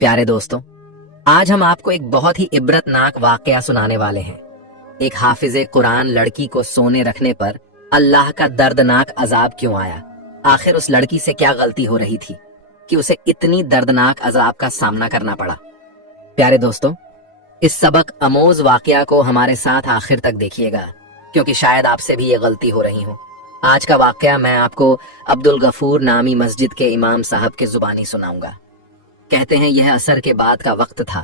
प्यारे दोस्तों, आज हम आपको एक बहुत ही इबरतनाक वाकया सुनाने वाले हैं। एक हाफिज कुरान लड़की को सोने रखने पर अल्लाह का दर्दनाक अजाब क्यों आया? आखिर उस लड़की से क्या गलती हो रही थी कि उसे इतनी दर्दनाक अजाब का सामना करना पड़ा? प्यारे दोस्तों, इस सबक अमोज वाकया को हमारे साथ आखिर तक देखिएगा, क्योंकि शायद आपसे भी ये गलती हो रही हो। आज का वाकया मैं आपको अब्दुल गफूर नामी मस्जिद के इमाम साहब के जुबानी सुनाऊंगा। कहते हैं यह असर के बाद का वक्त था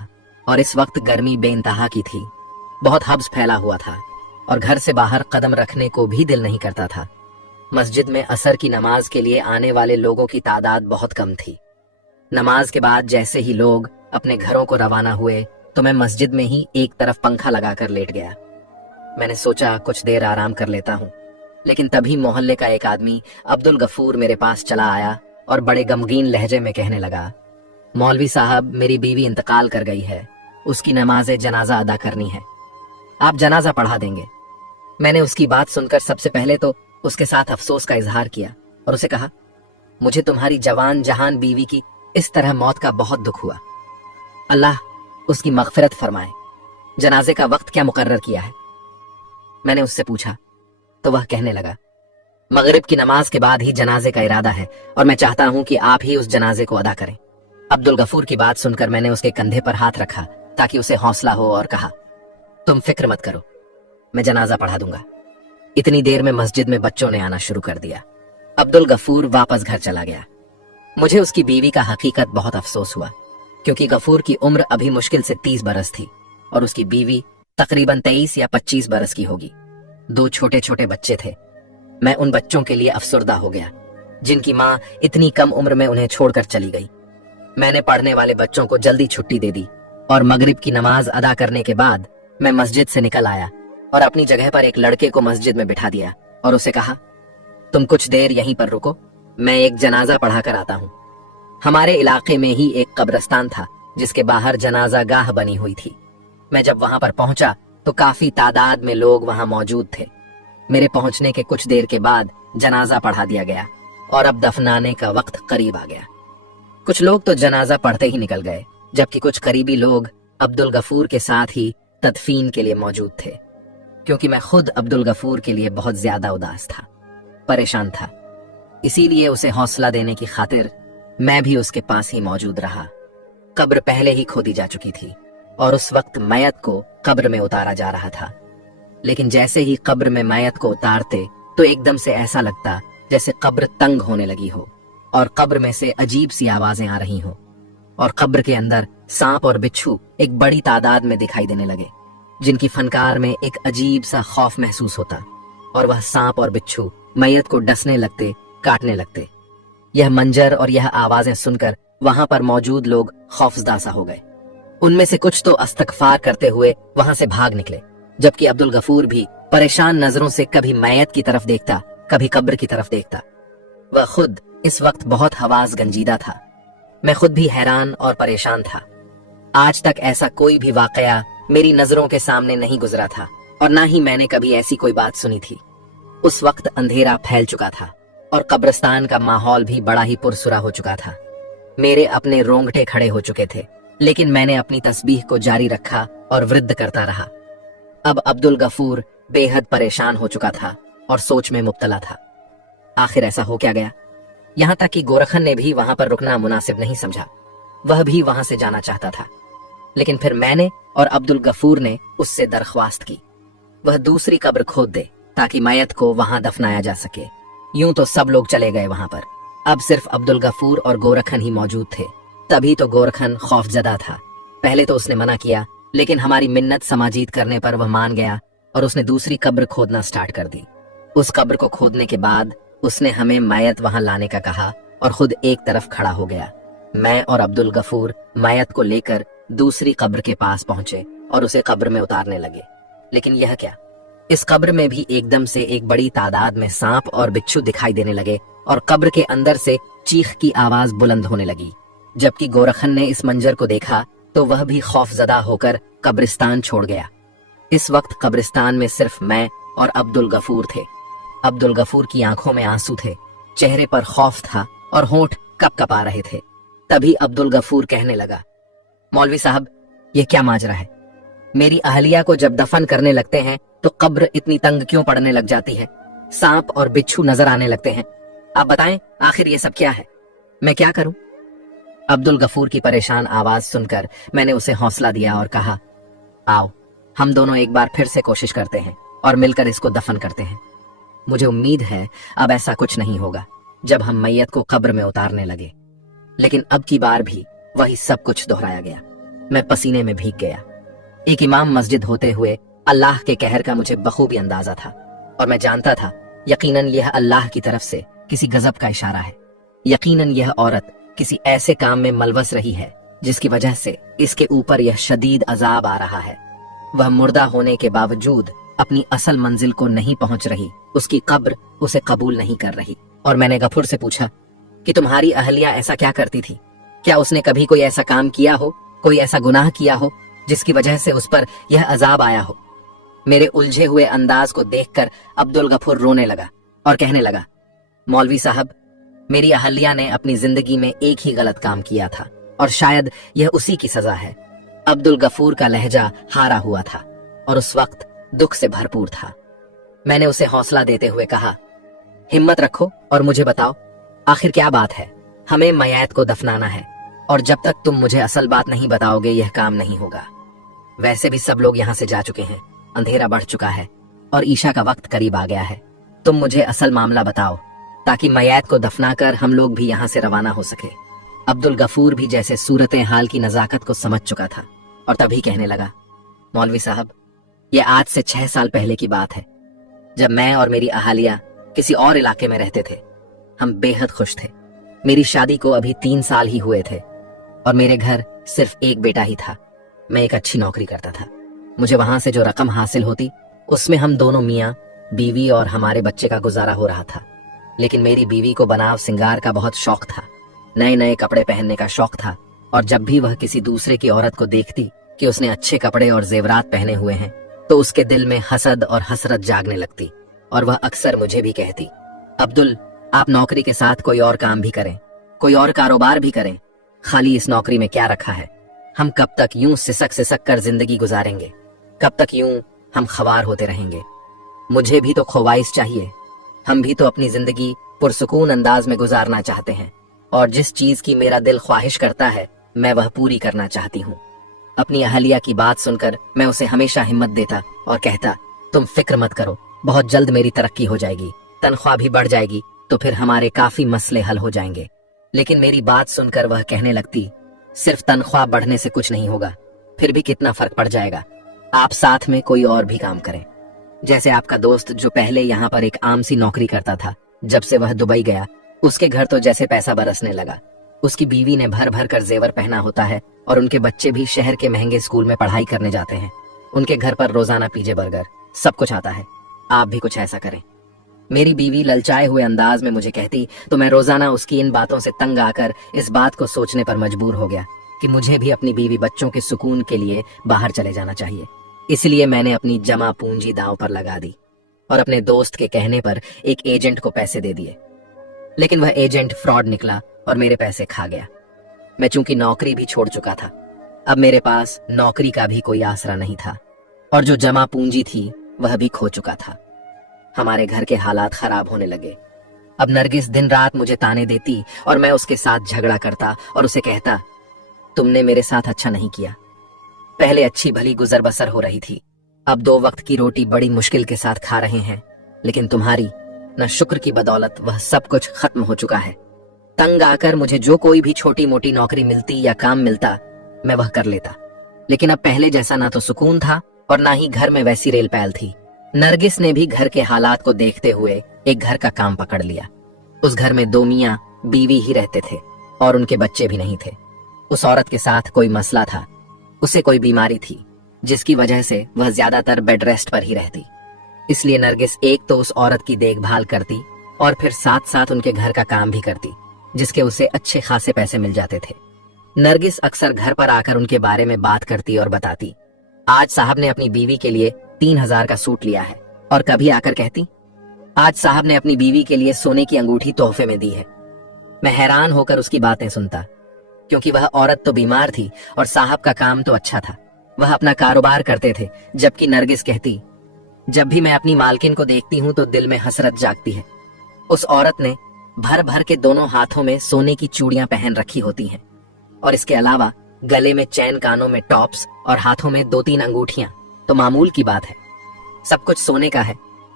और इस वक्त गर्मी बेइंतहा की थी। बहुत हब्स फैला हुआ था और घर से बाहर कदम रखने को भी दिल नहीं करता था। मस्जिद में असर की नमाज के लिए आने वाले लोगों की तादाद बहुत कम थी। नमाज के बाद जैसे ही लोग अपने घरों को रवाना हुए तो मैं मस्जिद में ही एक तरफ पंखा लगाकर लेट गया। मैंने सोचा कुछ देर आराम कर लेता हूँ, लेकिन तभी मोहल्ले का एक आदमी अब्दुल गफूर मेरे पास चला आया और बड़े गमगीन लहजे में कहने लगा, मौलवी साहब, मेरी बीवी इंतकाल कर गई है, उसकी नमाज जनाजा अदा करनी है, आप जनाजा पढ़ा देंगे। मैंने उसकी बात सुनकर सबसे पहले तो उसके साथ अफसोस का इजहार किया और उसे कहा, मुझे तुम्हारी जवान जहान बीवी की इस तरह मौत का बहुत दुख हुआ। अल्लाह उसकी मगफिरत फरमाए। जनाजे का वक्त क्या मुकर्रर किया है? मैंने उससे पूछा तो वह कहने लगा, मगरिब की नमाज के बाद ही जनाजे का इरादा है और मैं चाहता हूं कि आप ही उस जनाजे को अदा करें। अब्दुल गफूर की बात सुनकर मैंने उसके कंधे पर हाथ रखा ताकि उसे हौसला हो और कहा, तुम फिक्र मत करो, मैं जनाजा पढ़ा दूंगा। इतनी देर में मस्जिद में बच्चों ने आना शुरू कर दिया। अब्दुल गफूर वापस घर चला गया। मुझे उसकी बीवी का हकीकत बहुत अफसोस हुआ, क्योंकि गफूर की उम्र अभी मुश्किल से 30 बरस थी और उसकी बीवी तकरीबन 23 या 25 बरस की होगी। 2 छोटे छोटे बच्चे थे। मैं उन बच्चों के लिए अफसुर्दा हो गया जिनकी माँ इतनी कम उम्र में उन्हें छोड़कर चली गई। मैंने पढ़ने वाले बच्चों को जल्दी छुट्टी दे दी और मगरिब की नमाज अदा करने के बाद मैं मस्जिद से निकल आया और अपनी जगह पर एक लड़के को मस्जिद में बिठा दिया और उसे कहा, तुम कुछ देर यहीं पर रुको, मैं एक जनाजा पढ़ा कर आता हूँ। हमारे इलाके में ही एक कब्रिस्तान था जिसके बाहर जनाजा गाह बनी हुई थी। मैं जब वहां पर पहुंचा तो काफी तादाद में लोग वहां मौजूद थे। मेरे पहुंचने के कुछ देर के बाद जनाजा पढ़ा दिया गया और अब दफनाने का वक्त करीब आ गया। कुछ लोग तो जनाजा पढ़ते ही निकल गए, जबकि कुछ करीबी लोग अब्दुल गफूर के साथ ही तदफीन के लिए मौजूद थे। क्योंकि मैं खुद अब्दुल गफूर के लिए बहुत ज्यादा उदास था, परेशान था, इसीलिए उसे हौसला देने की खातिर मैं भी उसके पास ही मौजूद रहा। कब्र पहले ही खोदी जा चुकी थी और उस वक्त मैयत को कब्र में उतारा जा रहा था। लेकिन जैसे ही कब्र में मैयत को उतारते तो एकदम से ऐसा लगता जैसे कब्र तंग होने लगी हो और कब्र में से अजीब सी आवाजें आ रही हो और कब्र के अंदर सांप और बिच्छू एक बड़ी तादाद में दिखाई देने लगे, जिनकी फनकार में एक अजीब सा खौफ महसूस होता और वह सांप और बिच्छू मैयत को डसने लगते, काटने लगते। यह मंजर और यह आवाजें सुनकर वहां पर मौजूद लोग खौफजदा सा हो गए। उनमें से कुछ तो अस्तगफार करते हुए वहां से भाग निकले, जबकि अब्दुल गफूर भी परेशान नजरों से कभी मैयत की तरफ देखता, कभी कब्र की तरफ देखता। वह खुद इस वक्त बहुत हवास गंजीदा था। मैं खुद भी हैरान और परेशान था। आज तक ऐसा कोई भी वाकया मेरी नजरों के सामने नहीं गुजरा था और ना ही मैंने कभी ऐसी कोई बात सुनी थी। उस वक्त अंधेरा फैल चुका था और कब्रिस्तान का माहौल भी बड़ा ही पुरसुरा हो चुका था। मेरे अपने रोंगटे खड़े हो चुके थे, लेकिन मैंने अपनी तस्बीह को जारी रखा और वृद्ध करता रहा। अब अब्दुल गफूर बेहद परेशान हो चुका था और सोच में मुब्तला था। आखिर ऐसा हो क्या गया? यहाँ तक कि गोरखन ने भी वहां पर रुकना मुनासिब नहीं समझा। वह भी वहां से जाना चाहता था, लेकिन फिर मैंने और अब्दुल गफूर ने उससे दरख्वास्त की वह दूसरी कब्र खोद दे ताकि मैयत को वहां दफनाया जा सके। यूं तो सब लोग चले गए वहां पर, अब सिर्फ अब्दुल गफूर और गोरखन ही मौजूद थे। तभी तो गोरखन खौफजदा था। पहले तो उसने मना किया, लेकिन हमारी मिन्नत समाजीत करने पर वह मान गया और उसने दूसरी कब्र खोदना स्टार्ट कर दी। उस कब्र को खोदने के बाद उसने हमें मैयत वहां लाने का कहा और खुद एक तरफ खड़ा हो गया। मैं और अब्दुल गफूर मैयत को लेकर दूसरी कब्र के पास पहुंचे और उसे कब्र में उतारने लगे। लेकिन यह क्या, इस कब्र में भी एकदम से एक बड़ी तादाद में सांप और बिच्छू दिखाई देने लगे और कब्र के अंदर से चीख की आवाज बुलंद होने लगी। जबकि गोरखन ने इस मंजर को देखा तो वह भी खौफजदा होकर कब्रिस्तान छोड़ गया। इस वक्त कब्रिस्तान में सिर्फ मैं और अब्दुल गफूर थे। अब्दुल गफूर की आंखों में आंसू थे, चेहरे पर खौफ था और होंठ कप कपा रहे थे। तभी अब्दुल गफूर कहने लगा, मौलवी साहब, ये क्या माजरा है? मेरी अहलिया को जब दफन करने लगते हैं तो कब्र इतनी तंग क्यों पड़ने लग जाती है? सांप और बिच्छू नजर आने लगते हैं। आप बताएं, आखिर ये सब क्या है? मैं क्या करूं? अब्दुल गफूर की परेशान आवाज सुनकर मैंने उसे हौसला दिया और कहा, आओ हम दोनों एक बार फिर से कोशिश करते हैं और मिलकर इसको दफन करते हैं। मुझे उम्मीद है अब ऐसा कुछ नहीं होगा जब हम मैयत को कब्र में उतारने लगे। लेकिन अब की बार भी वही सब कुछ दोहराया गया। मैं पसीने में भीग गया। एक इमाम मस्जिद होते हुए अल्लाह के कहर का मुझे बखूबी अंदाजा था और मैं जानता था यकीनन यह अल्लाह की तरफ से किसी गजब का इशारा है। यकीनन यह औरत किसी ऐसे काम में मलवस रही है जिसकी वजह से इसके ऊपर यह शदीद अजाब आ रहा है। वह मुर्दा होने के बावजूद अपनी असल मंजिल को नहीं पहुंच रही, उसकी कब्र उसे कबूल नहीं कर रही। और मैंने गफूर से पूछा कि तुम्हारी अहलिया ऐसा क्या करती थी? क्या उसने कभी कोई ऐसा काम किया हो, कोई ऐसा गुनाह किया हो जिसकी वजह से उस पर यह अजाब आया हो? मेरे उलझे हुए अंदाज को देखकर अब्दुल गफूर रोने लगा और कहने लगा, मौलवी साहब, मेरी अहलिया ने अपनी जिंदगी में एक ही गलत काम किया था और शायद यह उसी की सजा है। अब्दुल गफूर का लहजा हारा हुआ था और उस वक्त दुख से भरपूर था। मैंने उसे हौसला देते हुए कहा, हिम्मत रखो और मुझे बताओ आखिर क्या बात है? हमें मैयत को दफनाना है और जब तक तुम मुझे असल बात नहीं बताओगे यह काम नहीं होगा। वैसे भी सब लोग यहाँ से जा चुके हैं, अंधेरा बढ़ चुका है और ईशा का वक्त करीब आ गया है। तुम मुझे असल मामला बताओ ताकि मैयत को दफना कर हम लोग भी यहाँ से रवाना हो सके। अब्दुल गफूर भी जैसे सूरत हाल की नजाकत को समझ चुका था और तभी कहने लगा, मौलवी साहब, ये आज से 6 साल पहले की बात है जब मैं और मेरी अहालिया किसी और इलाके में रहते थे। हम बेहद खुश थे। मेरी शादी को अभी 3 साल ही हुए थे और मेरे घर सिर्फ एक बेटा ही था। मैं एक अच्छी नौकरी करता था। मुझे वहां से जो रकम हासिल होती उसमें हम दोनों मियाँ बीवी और हमारे बच्चे का गुजारा हो रहा था। लेकिन मेरी बीवी को बनाव सिंगार का बहुत शौक था, नए नए कपड़े पहनने का शौक था और जब भी वह किसी दूसरे की औरत को देखती कि उसने अच्छे कपड़े और जेवरात पहने हुए हैं तो उसके दिल में हसद और हसरत जागने लगती और वह अक्सर मुझे भी कहती, अब्दुल, आप नौकरी के साथ कोई और काम भी करें, कोई और कारोबार भी करें। खाली इस नौकरी में क्या रखा है? हम कब तक यूं सिसक सिसक कर जिंदगी गुजारेंगे? कब तक यूं हम ख्वार होते रहेंगे? मुझे भी तो ख्वाहिश चाहिए। हम भी तो अपनी जिंदगी पुरसुकून अंदाज में गुजारना चाहते हैं और जिस चीज की मेरा दिल ख्वाहिश करता है मैं वह पूरी करना चाहती हूँ। अपनी अहलिया की बात सुनकर मैं उसे हमेशा हिम्मत देता और कहता, तुम फिक्र मत करो, बहुत जल्द मेरी तरक्की हो जाएगी, तनख्वाह भी बढ़ जाएगी तो फिर हमारे काफी मसले हल हो जाएंगे। लेकिन मेरी बात सुनकर वह कहने लगती, सिर्फ तनख्वाह बढ़ने से कुछ नहीं होगा, फिर भी कितना फर्क पड़ जाएगा। आप साथ में कोई और भी काम करें। जैसे आपका दोस्त जो पहले यहाँ पर एक आम सी नौकरी करता था, जब से वह दुबई गया उसके घर तो जैसे पैसा बरसने लगा। उसकी बीवी ने भर भर कर जेवर पहना होता है और उनके बच्चे भी शहर के महंगे स्कूल में पढ़ाई करने जाते हैं। उनके घर पर रोजाना पिज्जे बर्गर सब कुछ आता है। आप भी कुछ ऐसा करें। मेरी बीवी ललचाए हुए अंदाज में मुझे कहती तो मैं रोजाना उसकी इन बातों से तंग आकर इस बात को सोचने पर मजबूर हो गया कि मुझे भी अपनी बीवी बच्चों के सुकून के लिए बाहर चले जाना चाहिए। इसलिए मैंने अपनी जमा पूंजी दांव पर लगा दी और अपने दोस्त के कहने पर एक एजेंट को पैसे दे दिए। लेकिन वह एजेंट फ्रॉड निकला और मेरे पैसे खा गया। मैं चूंकि नौकरी भी छोड़ चुका था, अब मेरे पास नौकरी का भी कोई आसरा नहीं था और जो जमा पूंजी थी वह भी खो चुका था। हमारे घर के हालात खराब होने लगे। अब नरगिस दिन रात मुझे ताने देती और मैं उसके साथ झगड़ा करता और उसे कहता, तुमने मेरे साथ अच्छा नहीं किया। पहले अच्छी भली गुजर बसर हो रही थी, अब 2 वक्त की रोटी बड़ी मुश्किल के साथ खा रहे हैं। लेकिन तुम्हारी न शुक्र की बदौलत वह सब कुछ खत्म हो चुका है। तंग आकर मुझे जो कोई भी छोटी मोटी नौकरी मिलती या काम मिलता मैं वह कर लेता। लेकिन अब पहले जैसा ना तो सुकून था और ना ही घर में वैसी रेल पैल थी। नरगिस ने भी घर के हालात को देखते हुए एक घर का काम पकड़ लिया। उस घर में 2 मियाँ बीवी ही रहते थे और उनके बच्चे भी नहीं थे। उस औरत के साथ कोई मसला था, उसे कोई बीमारी थी जिसकी वजह से वह ज्यादातर बेड रेस्ट पर ही रहती। इसलिए नरगिस एक तो उस औरत की देखभाल करती और फिर साथ साथ उनके घर का काम भी करती, जिसके उसे अच्छे खासे पैसे मिल जाते थे। नरगिस अक्सर घर पर आकर उनके बारे में बात करती और बताती, आज साहब ने अपनी बीवी के लिए 3000 का सूट लिया है। और कभी आकर कहती, आज साहब ने अपनी बीवी के लिए सोने की अंगूठी तोहफे में दी है। मैं हैरान होकर उसकी बातें सुनता क्योंकि वह औरत तो बीमार थी और साहब का काम तो अच्छा था। वह अपना कारोबार करते थे, जबकि नरगिस कहती, जब भी मैं अपनी मालकिन को देखती हूँ तो दिल में हसरत जागती है। उस औरत ने भर भर के दोनों हाथों में सोने की चूड़ियां पहन रखी होती हैं और इसके अलावा गले में चैन, कानों में टॉप्स और हाथों में 2-3 अंगूठियां तो मामूल की बात है। सब कुछ सोने का है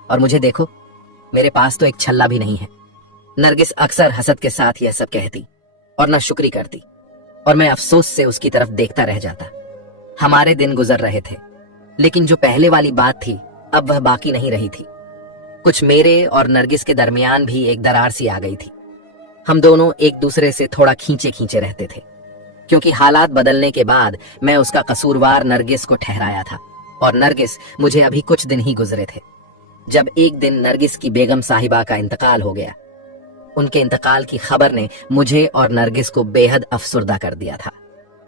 और मुझे देखो, मेरे पास तो एक छल्ला भी नहीं है। नरगिस अक्सर हसद के साथ यह सब कहती और ना शुक्री करती और मैं अफसोस से उसकी तरफ देखता रह जाता। हमारे दिन गुजर रहे थे, लेकिन जो पहले वाली बात थी अब वह बाकी नहीं रही थी। कुछ मेरे और नरगिस के दरमियान भी एक दरार सी आ गई थी। हम दोनों एक दूसरे से थोड़ा खींचे खींचे रहते थे, क्योंकि हालात बदलने के बाद मैं उसका कसूरवार नरगिस को ठहराया था और नरगिस मुझे अभी कुछ दिन ही गुजरे थे जब एक दिन नरगिस की बेगम साहिबा का इंतकाल हो गया। उनके इंतकाल की खबर ने मुझे और नरगिस को बेहद अफसुर्दा कर दिया था।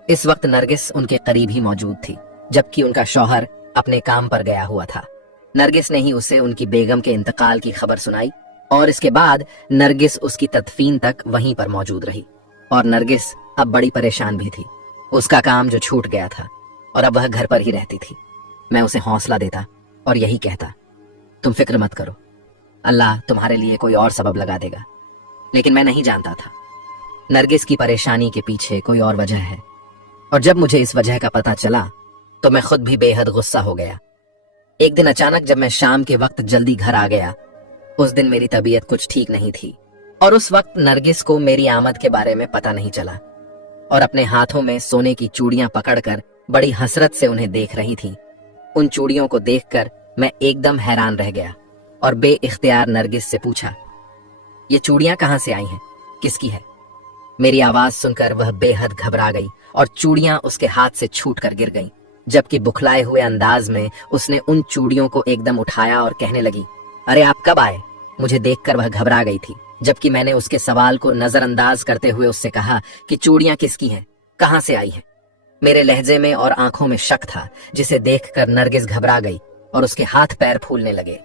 इस वक्त नरगिस उनके करीब ही मौजूद थी, जबकि उनका शौहर अपने काम पर गया हुआ था। नरगिस ने ही उसे उनकी बेगम के इंतकाल की खबर सुनाई और इसके बाद नरगिस उसकी तदफीन तक वहीं पर मौजूद रही। और नरगिस अब बड़ी परेशान भी थी। उसका काम जो छूट गया था और अब वह घर पर ही रहती थी। मैं उसे हौसला देता और यही कहता, तुम फिक्र मत करो, अल्लाह तुम्हारे लिए कोई और सबब लगा देगा। लेकिन मैं नहीं जानता था नरगिस की परेशानी के पीछे कोई और वजह है, और जब मुझे इस वजह का पता चला तो मैं खुद भी बेहद गुस्सा हो गया। एक दिन अचानक जब मैं शाम के वक्त जल्दी घर आ गया, उस दिन मेरी तबीयत कुछ ठीक नहीं थी और उस वक्त नरगिस को मेरी आमद के बारे में पता नहीं चला और अपने हाथों में सोने की चूड़ियां पकड़कर बड़ी हसरत से उन्हें देख रही थी। उन चूड़ियों को देखकर मैं एकदम हैरान रह गया और बेइख्तियार नरगिस से पूछा, ये चूड़ियां कहां से आई हैं, किसकी है? मेरी आवाज सुनकर वह बेहद घबरा गई और चूड़ियां उसके हाथ से छूटकर गिर गईं, जबकि बुखलाए हुए अंदाज में उसने उन चूड़ियों को एकदम उठाया और कहने लगी, अरे आप कब आए? मुझे देखकर वह घबरा गई थी, जबकि मैंने उसके सवाल को नजरअंदाज करते हुए उससे कहा कि चूड़ियां किसकी हैं, कहां से आई हैं? मेरे लहजे में और आंखों में शक था, जिसे देखकर नरगिस घबरा गई और उसके हाथ पैर फूलने लगे।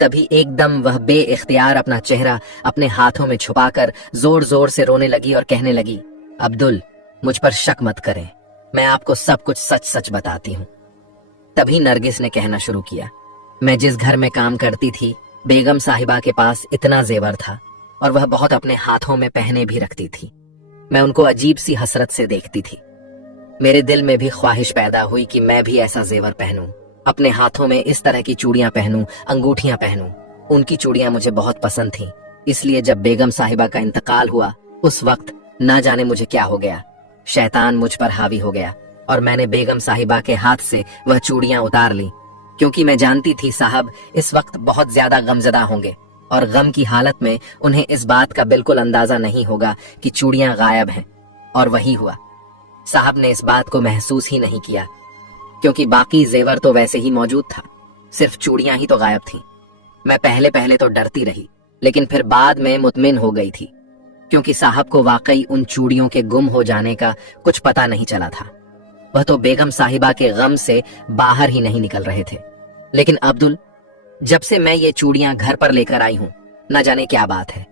तभी एकदम वह बेइख्तियार अपना चेहरा अपने हाथों में छुपाकर जोर जोर से रोने लगी और कहने लगी, अब्दुल, मुझ पर शक मत करें, मैं आपको सब कुछ सच सच बताती हूँ। तभी नरगिस ने कहना शुरू किया, मैं जिस घर में काम करती थी, बेगम साहिबा के पास इतना जेवर था और वह बहुत अपने हाथों में पहने भी रखती थी। मैं उनको अजीब सी हसरत से देखती थी। मेरे दिल में भी ख्वाहिश पैदा हुई कि मैं भी ऐसा जेवर पहनूं, अपने हाथों में इस तरह की चूड़ियां पहनूं, अंगूठियां पहनूं। उनकी चूड़ियां मुझे बहुत पसंद थीं, इसलिए जब बेगम साहिबा का इंतकाल हुआ उस वक्त ना जाने मुझे क्या हो गया, शैतान मुझ पर हावी हो गया और मैंने बेगम साहिबा के हाथ से वह चूड़ियां उतार ली, क्योंकि मैं जानती थी साहब इस वक्त बहुत ज्यादा गमजदा होंगे और गम की हालत में उन्हें इस बात का बिल्कुल अंदाजा नहीं होगा कि चूड़ियां गायब हैं। और वही हुआ, साहब ने इस बात को महसूस ही नहीं किया, क्योंकि बाकी जेवर तो वैसे ही मौजूद था, सिर्फ चूड़ियां ही तो गायब थीं। मैं पहले पहले तो डरती रही, लेकिन फिर बाद में मुतमिन हो गई थी, क्योंकि साहब को वाकई उन चूड़ियों के गुम हो जाने का कुछ पता नहीं चला था। वह तो बेगम साहिबा के गम से बाहर ही नहीं निकल रहे थे। लेकिन अब्दुल, जब से मैं ये चूड़ियां घर पर लेकर आई हूं, न जाने क्या बात है,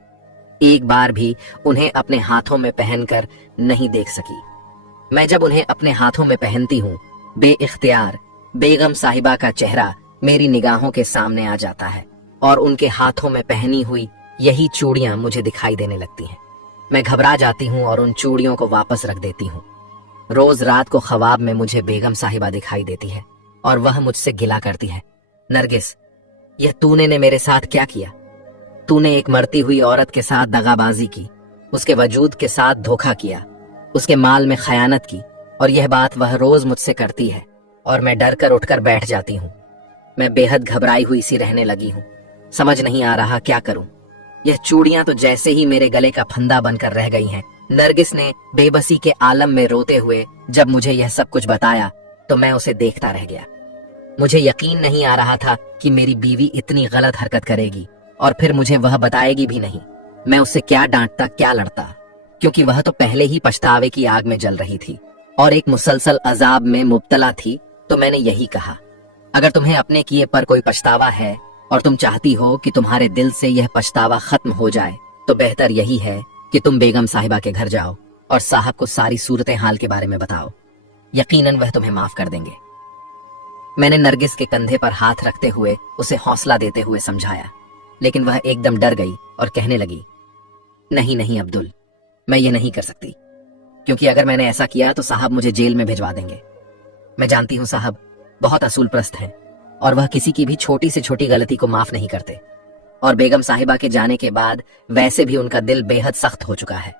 एक बार भी उन्हें अपने हाथों में पहनकर नहीं देख सकी। मैं जब उन्हें अपने हाथों में पहनती हूँ, बेइख्तियार बेगम साहिबा का चेहरा मेरी निगाहों के सामने आ जाता है और उनके हाथों में पहनी हुई यही चूड़ियां मुझे दिखाई देने लगती हैं। मैं घबरा जाती हूँ और उन चूड़ियों को वापस रख देती हूँ। रोज रात को ख्वाब में मुझे बेगम साहिबा दिखाई देती है और वह मुझसे गिला करती है, नरगिस, यह तूने ने मेरे साथ क्या किया? तूने एक मरती हुई औरत के साथ दगाबाजी की, उसके वजूद के साथ धोखा किया, उसके माल में खयानत की, और यह बात वह रोज मुझसे करती है और मैं डर कर उठकर बैठ जाती हूँ। मैं बेहद घबराई हुई सी रहने लगी हूँ, समझ नहीं आ रहा क्या करूं। यह चूड़ियां तो जैसे ही मेरे गले का फंदा बनकर रह गई हैं। नरगिस ने बेबसी के आलम में रोते हुए जब मुझे यह सब कुछ बताया तो मैं उसे देखता रह गया। मुझे यकीन नहीं आ रहा था कि मेरी बीवी इतनी गलत हरकत करेगी और फिर मुझे वह बताएगी भी नहीं। मैं उससे क्या डांटता, क्या लड़ता, क्योंकि वह तो पहले ही पछतावे की आग में जल रही थी और एक मुसलसल अजाब में मुब्तला थी। तो मैंने यही कहा, अगर तुम्हें अपने किए पर कोई पछतावा है और तुम चाहती हो कि तुम्हारे दिल से यह पछतावा खत्म हो जाए, तो बेहतर यही है कि तुम बेगम साहिबा के घर जाओ और साहब को सारी सूरत हाल के बारे में बताओ, यकीनन वह तुम्हें माफ कर देंगे। मैंने नरगिस के कंधे पर हाथ रखते हुए उसे हौसला देते हुए समझाया, लेकिन वह एकदम डर गई और कहने लगी, नहीं नहीं अब्दुल, मैं ये नहीं कर सकती, क्योंकि अगर मैंने ऐसा किया तो साहब मुझे जेल में भिजवा देंगे। मैं जानती हूँ साहब बहुत असूल परस्त हैं और वह किसी की भी छोटी से छोटी गलती को माफ नहीं करते, और बेगम साहिबा के जाने के बाद वैसे भी उनका दिल बेहद सख्त हो चुका है।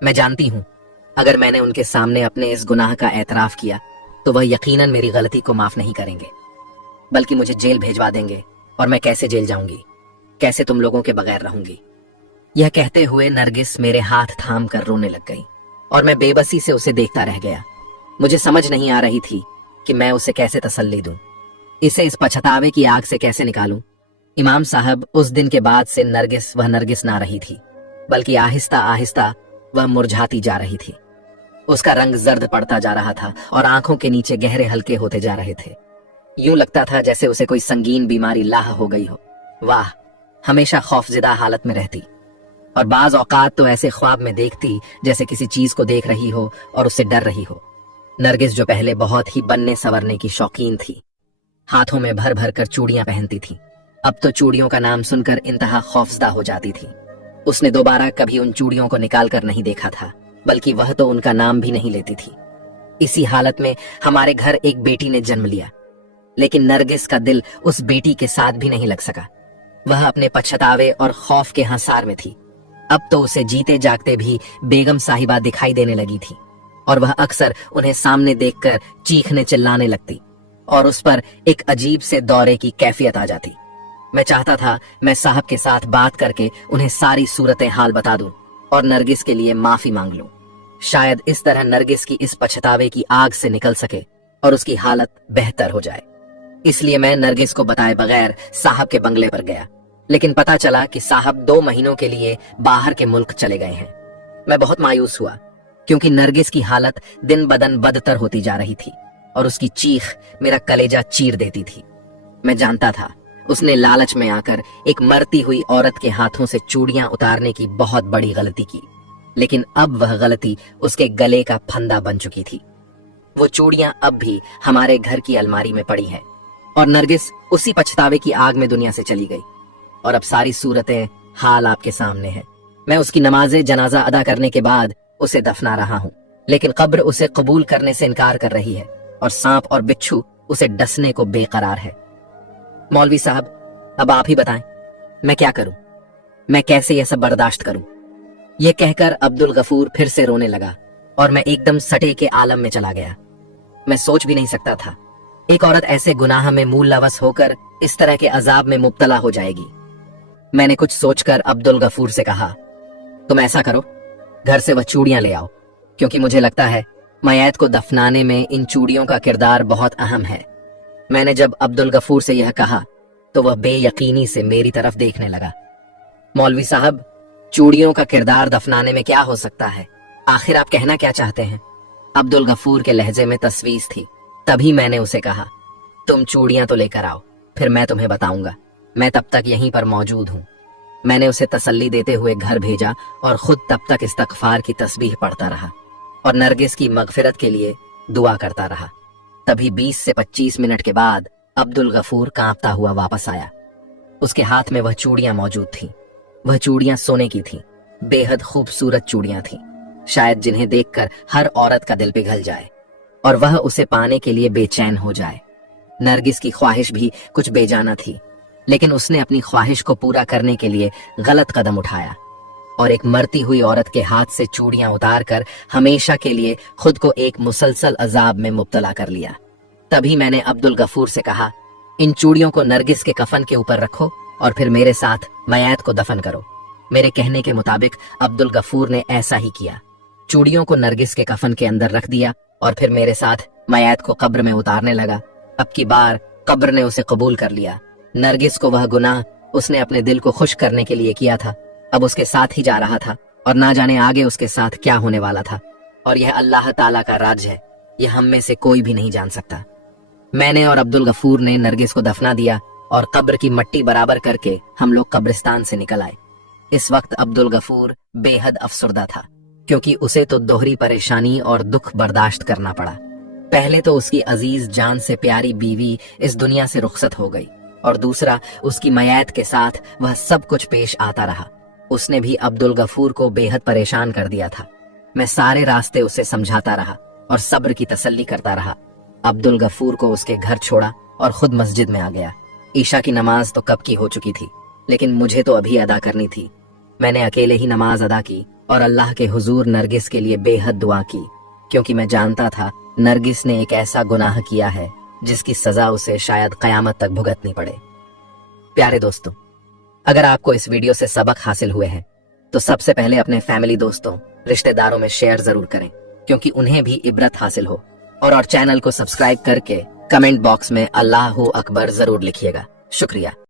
मैं जानती हूँ अगर मैंने उनके सामने अपने इस गुनाह का एतराफ किया तो वह यकीनन मेरी गलती को माफ नहीं करेंगे, बल्कि मुझे जेल भेजवा देंगे, और मैं कैसे जेल जाऊंगी, कैसे तुम लोगों के बगैर रहूंगी। यह कहते हुए नरगिस मेरे हाथ थाम कर रोने लग गई और मैं बेबसी से उसे देखता रह गया। मुझे समझ नहीं आ रही थी कि मैं उसे कैसे तसल्ली दूं, इसे इस पछतावे की आग से कैसे निकालूं। इमाम साहब उस दिन के बाद से नरगिस वह नरगिस ना रही थी, बल्कि आहिस्ता आहिस्ता वह मुरझाती जा रही थी। उसका रंग जर्द पड़ता जा रहा था और आंखों के नीचे गहरे हल्के होते जा रहे थे। यूं लगता था जैसे उसे कोई संगीन बीमारी लाह हो गई हो। वाह, हमेशा खौफजदा हालत में रहती और बाज औकात तो ऐसे ख्वाब में देखती जैसे किसी चीज को देख रही हो और उससे डर रही हो। नरगिस जो पहले बहुत ही बनने संवरने की शौकीन थी, हाथों में भर भर कर चूड़ियां पहनती थी, अब तो चूड़ियों का नाम सुनकर इंतहा खौफजदा हो जाती थी। उसने दोबारा कभी उन चूड़ियों को निकाल कर नहीं देखा था, बल्कि वह तो उनका नाम भी नहीं लेती थी। इसी हालत में हमारे घर एक बेटी ने जन्म लिया, लेकिन नरगिस का दिल उस बेटी के साथ भी नहीं लग सका। वह अपने पछतावे और खौफ के हंसार में थी। अब तो उसे जीते जागते भी बेगम साहिबा दिखाई देने लगी थी और वह अक्सर उन्हें सामने देखकर चीखने चिल्लाने लगती और उस पर एक अजीब से दौरे की कैफियत आ जाती। मैं चाहता था मैं साहब के साथ बात करके उन्हें सारी सूरतें हाल बता दूं और नरगिस के लिए माफी मांग लूं। शायद इस तरह नरगिस की इस पछतावे की आग से निकल सके और उसकी हालत बेहतर हो जाए। इसलिए मैं नरगिस को बताए बगैर साहब के बंगले पर गया, लेकिन पता चला कि साहब 2 महीनों के लिए बाहर के मुल्क चले गए हैं। मैं बहुत मायूस हुआ, क्योंकि नरगिस की हालत दिन बदन बदतर होती जा रही थी और उसकी चीख मेरा कलेजा चीर देती थी। मैं जानता था उसने लालच में आकर एक मरती हुई औरत के हाथों से चूड़ियां उतारने की बहुत बड़ी गलती की, लेकिन अब वह गलती उसके गले का फंदा बन चुकी थी। वो चूड़ियां अब भी हमारे घर की अलमारी में पड़ी हैं और नरगिस उसी पछतावे की आग में दुनिया से चली गई। और अब सारी सूरतें हाल आपके सामने है। मैं उसकी नमाज़े जनाजा अदा करने के बाद उसे दफना रहा हूँ, लेकिन कब्र उसे कबूल करने से इनकार कर रही है और सांप और बिच्छू उसे डसने को बेकरार है। मौलवी साहब, अब आप ही बताएं, मैं क्या करूं? मैं कैसे यह सब बर्दाश्त करूं? यह कहकर अब्दुल गफूर फिर से रोने लगा और मैं एकदम सटे के आलम में चला गया। मैं सोच भी नहीं सकता था एक औरत ऐसे गुनाह में मुलव्वस होकर इस तरह के अजाब में मुब्तला हो जाएगी। मैंने कुछ सोचकर अब्दुल गफूर से कहा, तुम ऐसा करो, घर से वह चूड़ियां ले आओ, क्योंकि मुझे लगता है मैयत को दफनाने में इन चूड़ियों का किरदार बहुत अहम है। मैंने जब अब्दुल गफूर से यह कहा तो वह बेयकीनी से मेरी तरफ देखने लगा। मौलवी साहब, चूड़ियों का किरदार दफनाने में क्या हो सकता है? आखिर आप कहना क्या चाहते हैं? अब्दुल गफूर के लहजे में तस्वीस थी। तभी मैंने उसे कहा, तुम चूड़ियां तो लेकर आओ, फिर मैं तुम्हें बताऊंगा। मैं तब तक यहीं पर मौजूद हूं। मैंने उसे तसल्ली देते हुए घर भेजा और खुद तब तक इस्तगफार की तस्बीह पढ़ता रहा और नरगिस की मगफिरत के लिए दुआ करता रहा। तभी 20 से 25 मिनट के बाद अब्दुल गफूर कांपता हुआ वापस आया। उसके हाथ में वह चूड़ियां मौजूद थीं। वह चूड़ियां सोने की थीं, बेहद खूबसूरत चूड़ियां थीं, शायद जिन्हें देखकर हर औरत का दिल पिघल जाए और वह उसे पाने के लिए बेचैन हो जाए। नरगिस की ख्वाहिश भी कुछ बेजाना थी, लेकिन उसने अपनी ख्वाहिश को पूरा करने के लिए गलत कदम उठाया और एक मरती हुई औरत के हाथ से चूड़ियां उतारकर हमेशा के लिए खुद को एक मुसलसल अजाब में मुब्तला कर लिया। तभी मैंने अब्दुल गफूर से कहा, इन चूड़ियों को नरगिस के कफन के ऊपर रखो और फिर मेरे साथ मैयत को दफन करो। मेरे कहने के मुताबिक अब्दुल गफूर ने ऐसा ही किया। चूड़ियों को नरगिस के कफन के अंदर रख दिया और फिर मेरे साथ मैयत को कब्र में उतारने लगा। अब की बार कब्र ने उसे कबूल कर लिया। नरगिस को वह गुनाह उसने अपने दिल को खुश करने के लिए किया था, अब उसके साथ ही जा रहा था और ना जाने आगे उसके साथ क्या होने वाला था। और यह अल्लाह ताला का राज है, यह हम में से कोई भी नहीं जान सकता। मैंने और अब्दुल गफूर ने नरगिस को दफना दिया और कब्र की मट्टी बराबर करके हम लोग कब्रिस्तान से निकल आए। इस वक्त अब्दुल गफूर बेहद अफसुर्दा था। क्योंकि उसे तो दोहरी परेशानी और दुख बर्दाश्त करना पड़ा। पहले तो उसकी अजीज जान से प्यारी बीवी इस दुनिया से रुखसत हो गई, और दूसरा उसकी मयत के साथ वह सब कुछ पेश आता रहा। उसने भी अब्दुल गफूर को बेहद परेशान कर दिया था। मैं सारे रास्ते उसे समझाता रहा और सब्र की तसल्ली करता रहा। अब्दुल गफूर को उसके घर छोड़ा और खुद मस्जिद में आ गया। ईशा की नमाज तो कब की हो चुकी थी, लेकिन मुझे तो अभी अदा करनी थी। मैंने अकेले ही नमाज अदा की और अल्लाह के हुजूर नरगिस के लिए बेहद दुआ की, क्योंकि मैं जानता था नरगिस ने एक ऐसा गुनाह किया है जिसकी सजा उसे शायद कयामत तक भुगतनी पड़े। प्यारे दोस्तों, अगर आपको इस वीडियो से सबक हासिल हुए हैं तो सबसे पहले अपने फैमिली दोस्तों, रिश्तेदारों में शेयर जरूर करें, क्योंकि उन्हें भी इबरत हासिल हो। और चैनल को सब्सक्राइब करके कमेंट बॉक्स में अल्लाहू अकबर जरूर लिखिएगा। शुक्रिया।